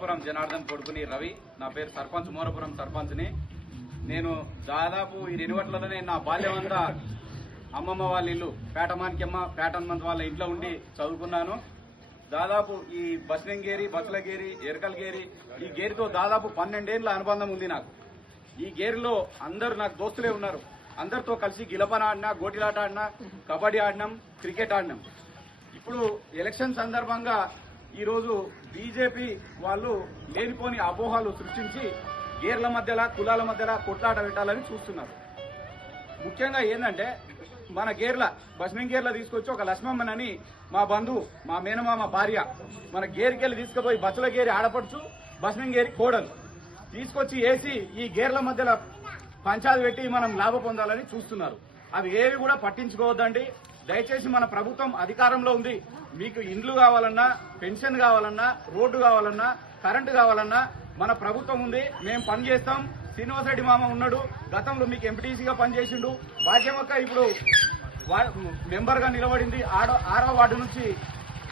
మోరపురం జనార్దన్ కొడుకుని రవి. నా పేరు సర్పంచ్, మోరపురం సర్పంచ్ని. నేను దాదాపు ఈ రెనివట్లలోనే నా బాల్యం అంతా అమ్మమ్మ వాళ్ళ ఇల్లు పేటమానికమ్మ పేటన్మంత్ వాళ్ళ ఇంట్లో ఉండి చదువుకున్నాను. దాదాపు ఈ బస్లింగేరి, బస్లగేరి, ఎరకల్గేరి ఈ గేరితో దాదాపు 12 ఏళ్ల అనుబంధం ఉంది నాకు. ఈ గేరిలో అందరూ నాకు దోస్తులే ఉన్నారు. అందరితో కలిసి గిలపన ఆడినా, గోటిలాట ఆడినా, కబడ్డీ ఆడినాం, క్రికెట్ ఆడినాం. ఇప్పుడు ఎలక్షన్ సందర్భంగా ఈరోజు బీజేపీ వాళ్ళు లేనిపోని అపోహలు సృష్టించి గేర్ల మధ్యలో, కులాల మధ్యలో కొట్లాట పెట్టాలని చూస్తున్నారు. ముఖ్యంగా ఏంటంటే మన గేర్ల బస్మింగ్ గేర్ల తీసుకొచ్చి ఒక లక్ష్మమ్మనని మా బంధువు, మా మేనమామ భార్య, మన గేరికెళ్ళి తీసుకుపోయి బస్సుల గేరి ఆడపడుచు, బస్మింగ్ గేరి కోడలు తీసుకొచ్చి వేసి ఈ గేర్ల మధ్యలో పంచాయతీ పెట్టి మనం లాభ పొందాలని చూస్తున్నారు. అవి ఏవి కూడా పట్టించుకోవద్దండి. దయచేసి మన ప్రభుత్వం అధికారంలో ఉంది. మీకు ఇండ్లు కావాలన్నా, పెన్షన్ కావాలన్నా, రోడ్డు కావాలన్నా, కరెంటు కావాలన్నా మన ప్రభుత్వం ఉంది. మేము పని చేస్తాం. శ్రీనివాసరెడ్డి మామ ఉన్నాడు, గతంలో మీకు ఎంపీటీసీగా పనిచేసిండు. భాగ్యమక్క ఇప్పుడు మెంబర్గా నిలబడింది, 6వ వార్డు నుంచి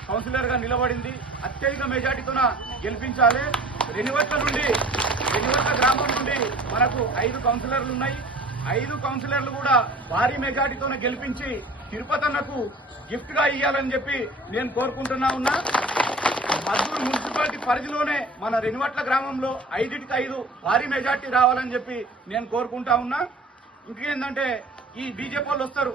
కౌన్సిలర్గా నిలబడింది. అత్యధిక మెజార్టీతోన గెలిపించాలి. రెనివట్ల గ్రామం నుండి మనకు 5 కౌన్సిలర్లు ఉన్నాయి. 5 కౌన్సిలర్లు కూడా భారీ మెజార్టీతోనే గెలిపించి తిరుపతన్నకు గిఫ్ట్ గా ఇవ్వాలని చెప్పి నేను కోరుకుంటున్నా ఉన్నా. మద్దూరు మున్సిపాలిటీ పరిధిలోనే మన రెనివట్ల గ్రామంలో 5కి 5 భారీ మెజార్టీ రావాలని చెప్పి నేను కోరుకుంటా ఉన్నా. ఇంకేంటంటే ఈ బీజేపీ వాళ్ళు వస్తారు,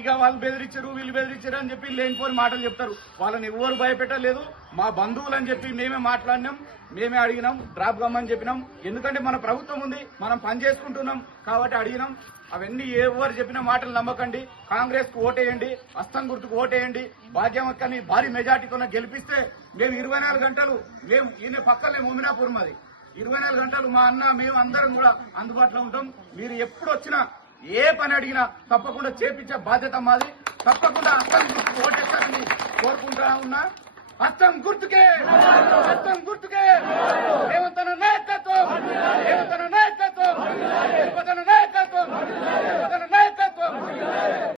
ఇక వాళ్ళు బెదిరించారు, వీళ్ళు బెదిరించారు అని చెప్పి లేనిపోని మాటలు చెప్తారు. వాళ్ళని ఎవరు భయపెట్టలేదు. మా బంధువులు అని చెప్పి మేమే మాట్లాడినాం, మేమే అడిగినాం, డ్రాప్ కమ్మని చెప్పినాం. ఎందుకంటే మన ప్రభుత్వం ఉంది, మనం పని చేసుకుంటున్నాం కాబట్టి అడిగినాం. అవన్నీ ఎవరు చెప్పిన మాటలు నమ్మకండి. కాంగ్రెస్ కు ఓటేయండి, హస్తం గుర్తుకు ఓటేయండి. భాగ్యమక్కని భారీ మెజార్టీతో గెలిపిస్తే మేము 24 గంటలు మేము ఈయన పక్కనే మోమినాపూర్ మాది 24 గంటలు మా అన్న మేము అందరం కూడా అందుబాటులో ఉంటాం. మీరు ఎప్పుడు వచ్చినా ఏ పని అడిగినా తప్పకుండా చేపించే బాధ్యత మాది. తప్పకుండా హస్తం గుర్తుకు ఓటేస్తారని కోరుకుంటా ఉన్నా. హస్తం గుర్తుకే, హస్తం గుర్తుకే రేవంత్ అన్న